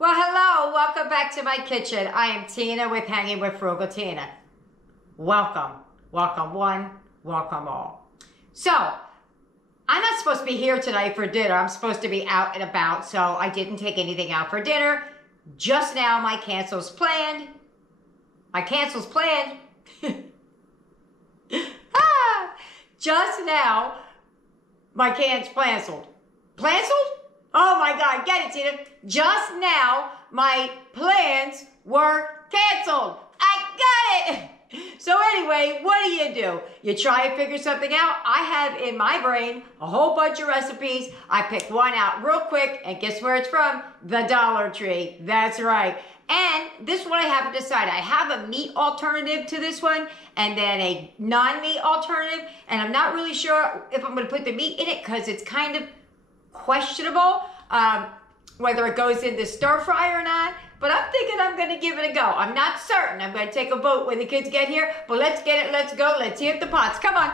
Well, hello, welcome back to my kitchen. I am Tina with Hanging with Frugal Tina. Welcome, welcome one, welcome all. So, I'm not supposed to be here tonight for dinner. I'm supposed to be out and about, so I didn't take anything out for dinner. Just now, my cancel's planned. Just now, my can's canceled. Canceled? Oh my God, get it, Tina. Just now, my plans were canceled. I got it. So anyway, what do? You try and figure something out. I have in my brain a whole bunch of recipes. I picked one out real quick, and guess where it's from? The Dollar Tree. That's right. And this one I haven't decided. I have a meat alternative to this one, and then a non-meat alternative, and I'm not really sure if I'm going to put the meat in it because it's kind of questionable whether it goes in the stir fry or not, but I'm thinking I'm going to give it a go. I'm not certain. I'm going to take a vote when the kids get here, but let's get it. Let's go. Let's heat up the pots. Come on.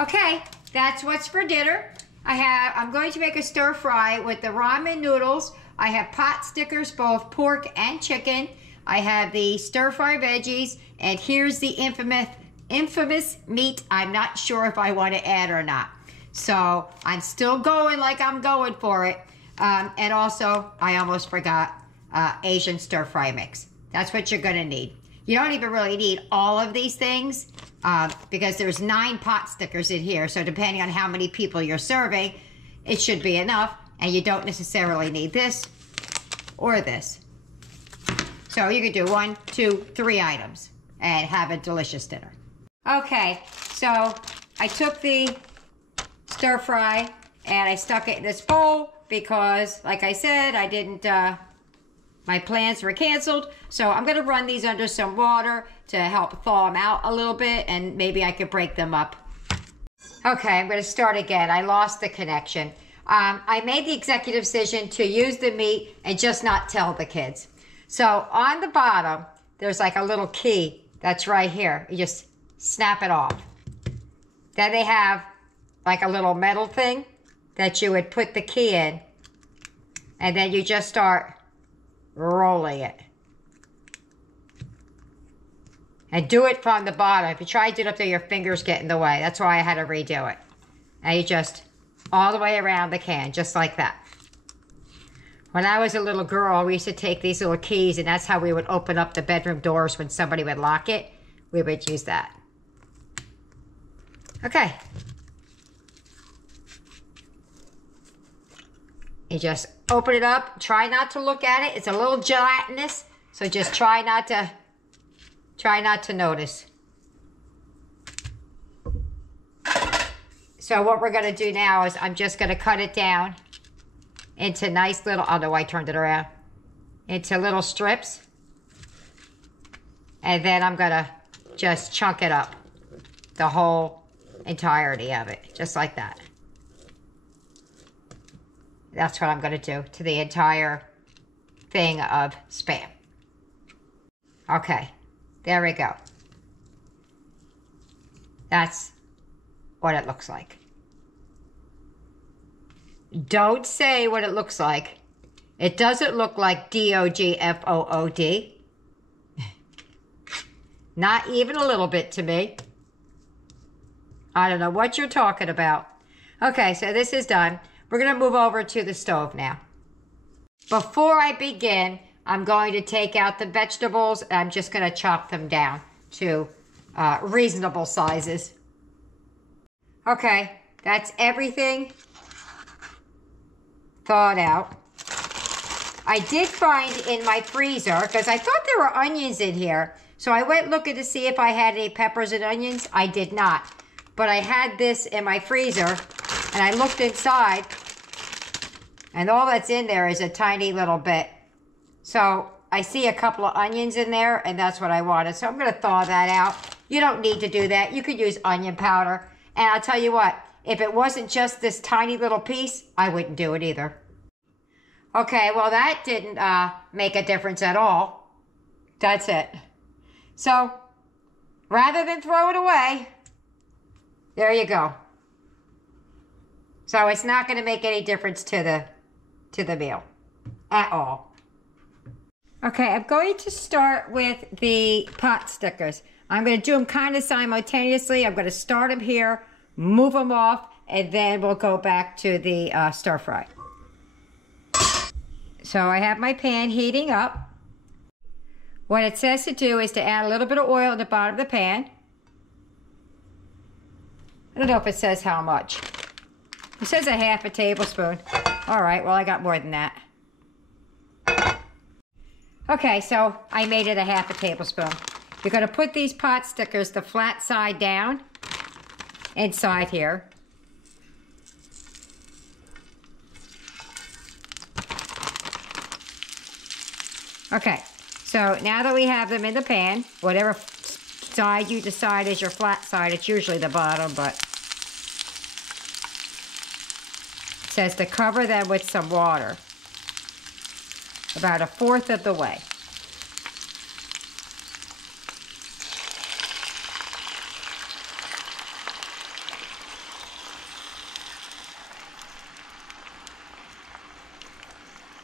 Okay, that's what's for dinner. I'm going to make a stir fry with the ramen noodles. I have pot stickers, both pork and chicken. I have the stir fry veggies, and here's the infamous meat. I'm not sure if I want to add or not. So I'm still going like I'm going for it. And also, I almost forgot Asian stir fry mix. That's what you're gonna need. You don't even really need all of these things because there's 9 pot stickers in here. So depending on how many people you're serving, it should be enough. And you don't necessarily need this or this. So you could do 1, 2, 3 items and have a delicious dinner. Okay, so I took the stir fry and I stuck it in this bowl because, like I said, I didn't, my plans were canceled. So I'm gonna run these under some water to help thaw them out a little bit, and maybe I could break them up. Okay, I'm gonna start again. I lost the connection. I made the executive decision to use the meat and just not tell the kids. So on the bottom, there's like a little key that's right here. You just snap it off. Then they have like a little metal thing that you would put the key in, and then you just start rolling it. And do it from the bottom. If you try to do it up there, your fingers get in the way. That's why I had to redo it. And you just all the way around the can, just like that. When I was a little girl, we used to take these little keys, and that's how we would open up the bedroom doors when somebody would lock it. We would use that. Okay. You just open it up. Try not to look at it. It's a little gelatinous, so just try not to notice. So what we're going to do now is I'm just going to cut it down into nice little, oh no, I turned it around, into little strips. And then I'm going to just chunk it up, the whole entirety of it, just like that. That's what I'm going to do to the entire thing of Spam. Okay, there we go. That's what it looks like. Don't say what it looks like. It doesn't look like D-O-G-F-O-O-D. Not even a little bit to me. I don't know what you're talking about. Okay, so this is done. We're going to move over to the stove now. Before I begin, I'm going to take out the vegetables. And I'm just going to chop them down to reasonable sizes. Okay, that's everything thawed out. I did find in my freezer, because I thought there were onions in here, so I went looking to see if I had any peppers and onions. I did not, but I had this in my freezer, and I looked inside, and all that's in there is a tiny little bit. So I see a couple of onions in there, and that's what I wanted. So I'm going to thaw that out. You don't need to do that. You could use onion powder. And I'll tell you what, if it wasn't just this tiny little piece, I wouldn't do it either. Okay, well that didn't make a difference at all. That's it. So, rather than throw it away, there you go. So it's not going to make any difference to the meal at all. Okay, I'm going to start with the pot stickers. I'm going to do them kind of simultaneously. I'm going to start them here, move them off, and then we'll go back to the stir fry. So I have my pan heating up. What it says to do is to add a little bit of oil in the bottom of the pan. I don't know if it says how much. It says a half a tablespoon. All right, well, I got more than that. Okay, so I made it a half a tablespoon. You're going to put these pot stickers the flat side down inside here. Okay, so now that we have them in the pan, whatever side you decide is your flat side, it's usually the bottom, but it says to cover them with some water. About 1/4 of the way.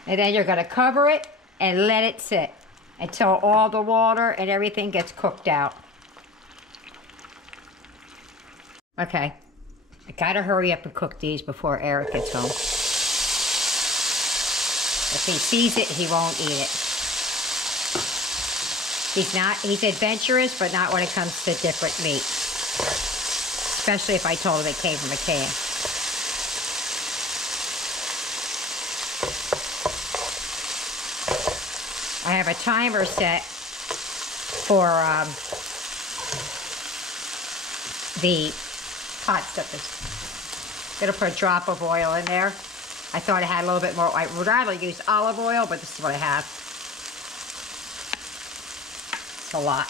And then you're going to cover it and let it sit until all the water and everything gets cooked out. Okay, I gotta hurry up and cook these before Eric gets home. If he sees it, he won't eat it. He's adventurous, but not when it comes to different meat. Especially if I told him it came from a can. I have a timer set for the pot stickers. Gonna put a drop of oil in there. I thought I had a little bit more. I would rather use olive oil, but this is what I have. It's a lot.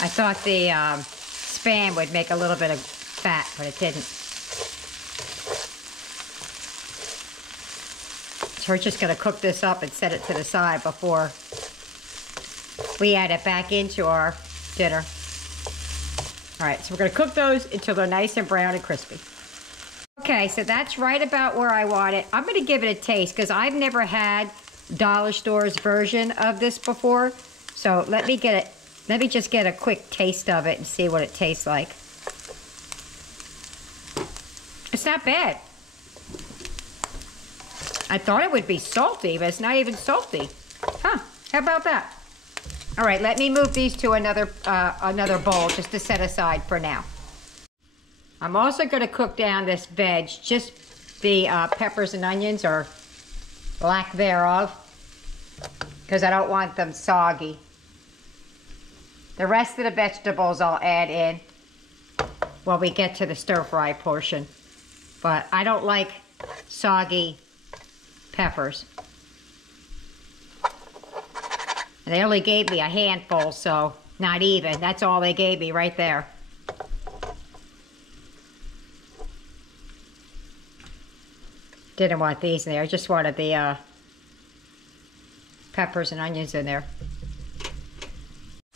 I thought the Spam would make a little bit of fat, but it didn't. So we're just gonna cook this up and set it to the side before we add it back into our dinner. All right, so we're gonna cook those until they're nice and brown and crispy. Okay, so that's right about where I want it. I'm gonna give it a taste because I've never had Dollar Store's version of this before. So let me just get a quick taste of it and see what it tastes like. It's not bad. I thought it would be salty, but it's not even salty. Huh, how about that? All right, let me move these to another bowl just to set aside for now. I'm also going to cook down this veg, just the peppers and onions, or lack thereof, because I don't want them soggy. The rest of the vegetables I'll add in when we get to the stir-fry portion. But I don't like soggy peppers. And they only gave me a handful, so not even. That's all they gave me right there. Didn't want these in there. I just wanted the peppers and onions in there.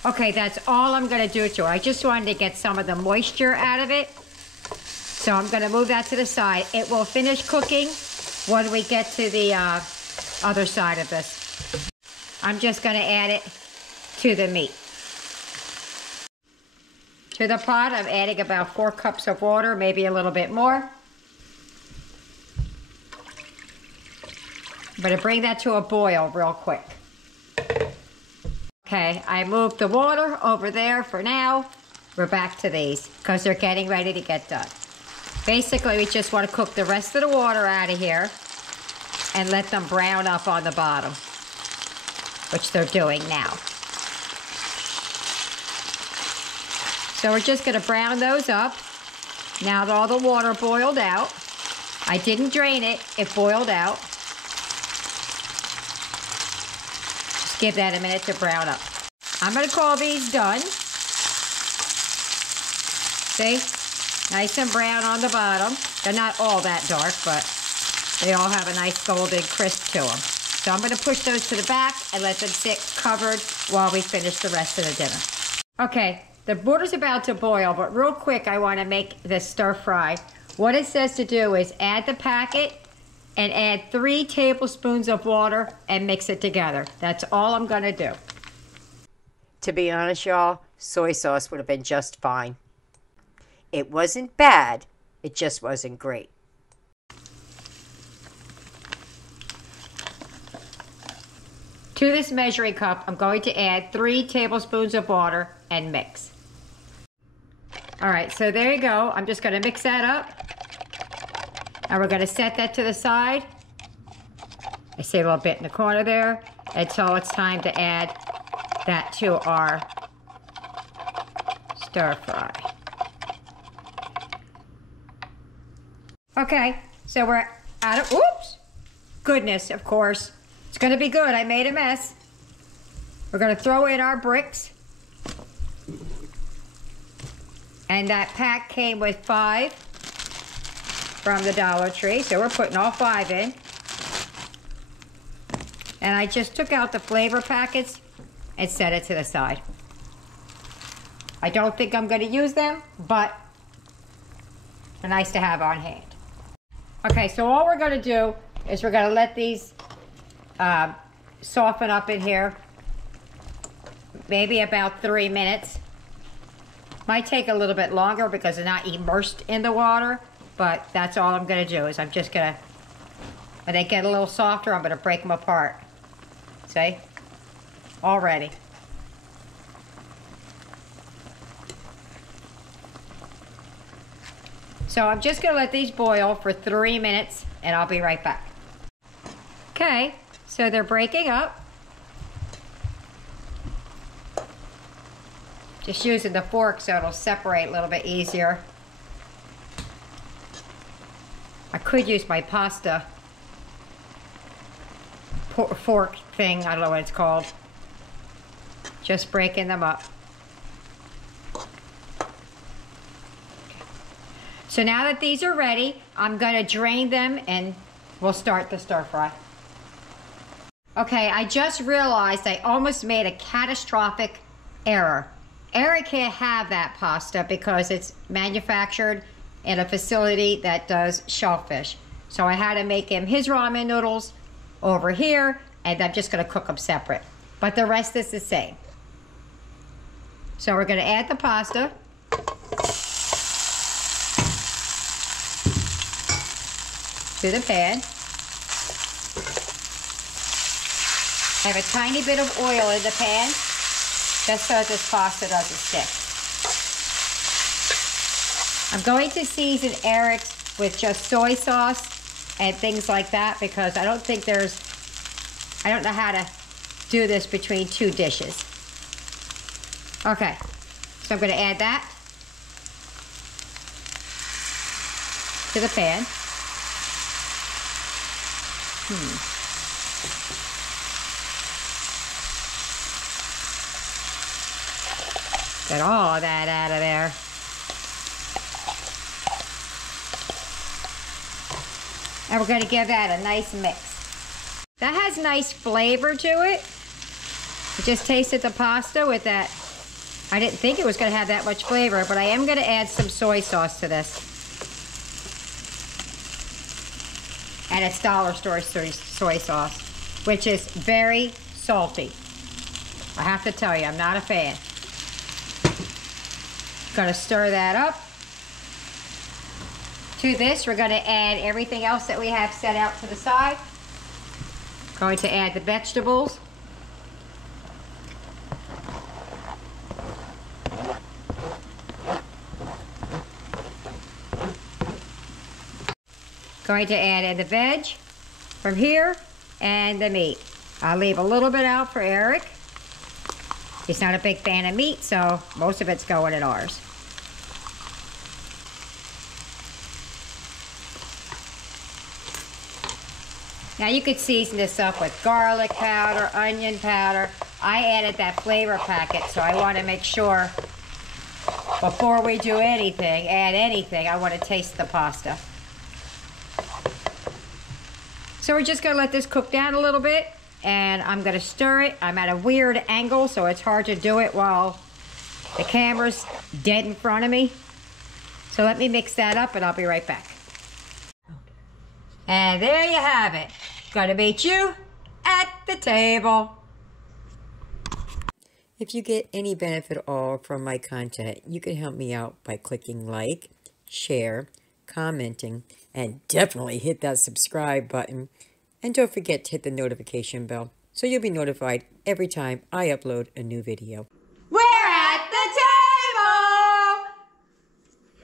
Okay, that's all I'm going to do to it. I just wanted to get some of the moisture out of it. So I'm going to move that to the side. It will finish cooking when we get to the other side of this. I'm just going to add it to the meat. To the pot, I'm adding about 4 cups of water, maybe a little bit more. I'm going to bring that to a boil real quick. Okay, I moved the water over there for now. We're back to these because they're getting ready to get done. Basically, we just want to cook the rest of the water out of here and let them brown up on the bottom, which they're doing now. So we're just going to brown those up. Now that all the water boiled out, I didn't drain it, it boiled out. Just give that a minute to brown up. I'm going to call these done. See? Nice and brown on the bottom. They're not all that dark, but they all have a nice golden crisp to them. So I'm going to push those to the back and let them sit covered while we finish the rest of the dinner. Okay, the water's about to boil, but real quick I want to make this stir fry. What it says to do is add the packet and add 3 tablespoons of water and mix it together. That's all I'm going to do. To be honest, y'all, soy sauce would have been just fine. It wasn't bad, it just wasn't great. To this measuring cup, I'm going to add 3 tablespoons of water and mix. All right, so there you go. I'm just going to mix that up. And we're going to set that to the side. I see a little bit in the corner there. Until it's time to add that to our stir fry. Okay, so we're out of, oops, goodness, of course. It's gonna be good, I made a mess. We're gonna throw in our bricks. And that pack came with 5 from the Dollar Tree, so we're putting all 5 in. And I just took out the flavor packets and set it to the side. I don't think I'm gonna use them, but they're nice to have on hand. Okay, so all we're gonna do is we're gonna let these soften up in here, maybe about 3 minutes. Might take a little bit longer because they're not immersed in the water, but that's all I'm gonna do is I'm just gonna, when they get a little softer, I'm gonna break them apart. See? Already. So I'm just gonna let these boil for 3 minutes and I'll be right back. Okay, so they're breaking up. Just using the fork so it'll separate a little bit easier. I could use my pasta fork thing, I don't know what it's called. Just breaking them up. So now that these are ready, I'm gonna drain them and we'll start the stir fry. Okay, I just realized I almost made a catastrophic error. Eric can't have that pasta because it's manufactured in a facility that does shellfish. So I had to make him his ramen noodles over here, and I'm just gonna cook them separate. But the rest is the same. So we're gonna add the pasta. To the pan. I have a tiny bit of oil in the pan, just so this pasta doesn't stick. I'm going to season Eric's with just soy sauce and things like that because I don't think I don't know how to do this between 2 dishes. Okay, so I'm going to add that to the pan. Get all of that out of there. And we're going to give that a nice mix. That has nice flavor to it. I just tasted the pasta with that. I didn't think it was going to have that much flavor, but I am going to add some soy sauce to this. And it's dollar store soy sauce, which is very salty. I have to tell you, I'm not a fan. Gonna stir that up. To this, we're gonna add everything else that we have set out to the side. Going to add the vegetables. Going to add in the veg from here and the meat. I'll leave a little bit out for Eric. He's not a big fan of meat, so most of it's going in ours. Now you could season this up with garlic powder, onion powder. I added that flavor packet, so I want to make sure before we do anything, add anything, I want to taste the pasta. So we're just gonna let this cook down a little bit, and I'm gonna stir it. I'm at a weird angle, so it's hard to do it while the camera's dead in front of me. So let me mix that up and I'll be right back. And there you have it. Gonna meet you at the table. If you get any benefit at all from my content, you can help me out by clicking like, share, commenting, and definitely hit that subscribe button. And don't forget to hit the notification bell so you'll be notified every time I upload a new video. We're at the table!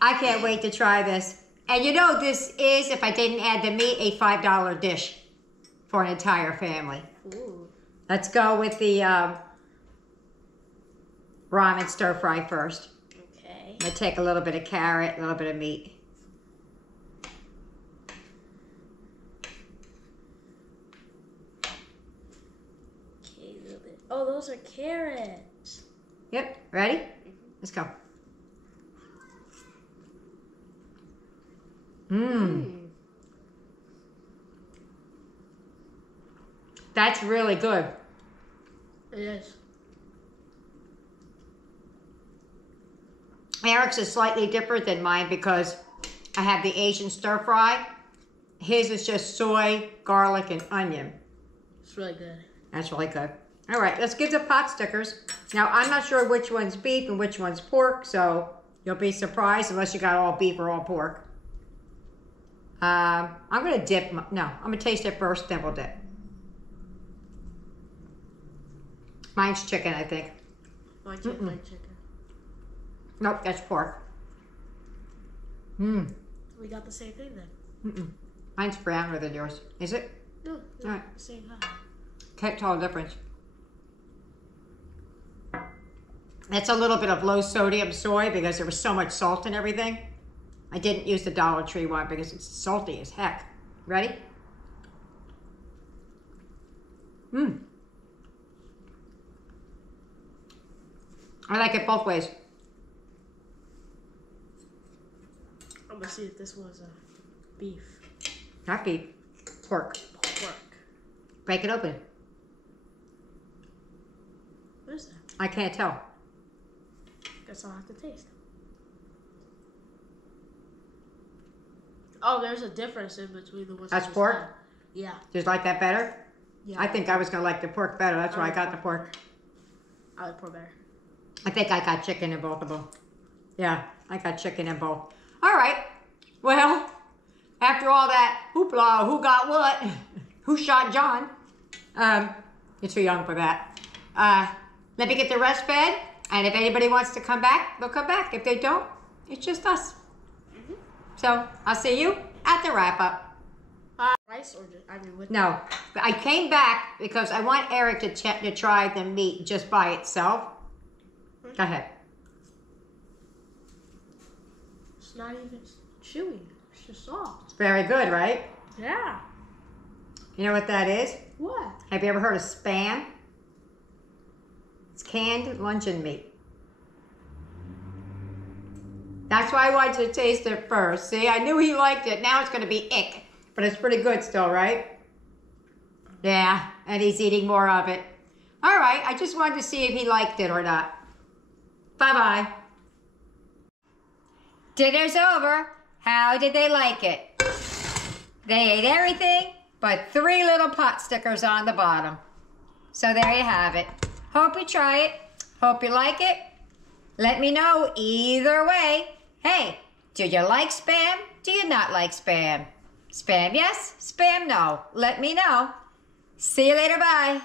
I can't wait to try this. And you know, this is, if I didn't add the meat, a $5 dish for an entire family. Ooh. Let's go with the ramen stir fry first. Okay. I'm gonna take a little bit of carrot, a little bit of meat. Okay, a little bit. Oh, those are carrots. Yep, ready? Let's go. Mmm. That's really good. It is. Eric's is slightly different than mine because I have the Asian stir fry. His is just soy, garlic, and onion. It's really good. That's really good. All right, let's get the pot stickers. Now, I'm not sure which one's beef and which one's pork, so you'll be surprised unless you got all beef or all pork. I'm gonna dip, I'm gonna taste it first, then we'll dip. Mine's chicken, I think. My chicken. Nope, that's pork. Mmm. We got the same thing then. Mine's browner than yours. Is it? No, All right. same time. Can't tell the difference. That's a little bit of low sodium soy because there was so much salt and everything. I didn't use the Dollar Tree one because it's salty as heck. Ready? Mmm. I like it both ways. I'm gonna see if this was beef. Not beef. Pork. Pork. Break it open. What is that? I can't tell. Guess I'll have to taste. Oh, there's a difference in between the ones. That's I just pork? had. Yeah. Just like that better? Yeah. I think I was going to like the pork better. That's why I got the pork. I like pork better. I think I got chicken in both of them. Yeah, I got chicken in both. All right. Well, after all that hoopla, who got what? Who shot John? You're too young for that. Let me get the rest fed. And if anybody wants to come back, they'll come back. If they don't, it's just us. So I'll see you at the wrap up. Rice or just, I mean with. No, I came back because I want Eric to try the meat just by itself. Go ahead. It's not even chewy. It's just soft. It's very good, right? Yeah. You know what that is? What? Have you ever heard of Spam? It's canned luncheon meat. That's why I wanted to taste it first. See, I knew he liked it. Now it's going to be ick. But it's pretty good still, right? Yeah, and he's eating more of it. All right, I just wanted to see if he liked it or not. Bye-bye. Dinner's over. How did they like it? They ate everything but 3 little pot stickers on the bottom. So there you have it. Hope you try it. Hope you like it. Let me know either way. Hey, do you like Spam? Do you not like Spam? Spam yes, Spam no. Let me know. See you later, bye.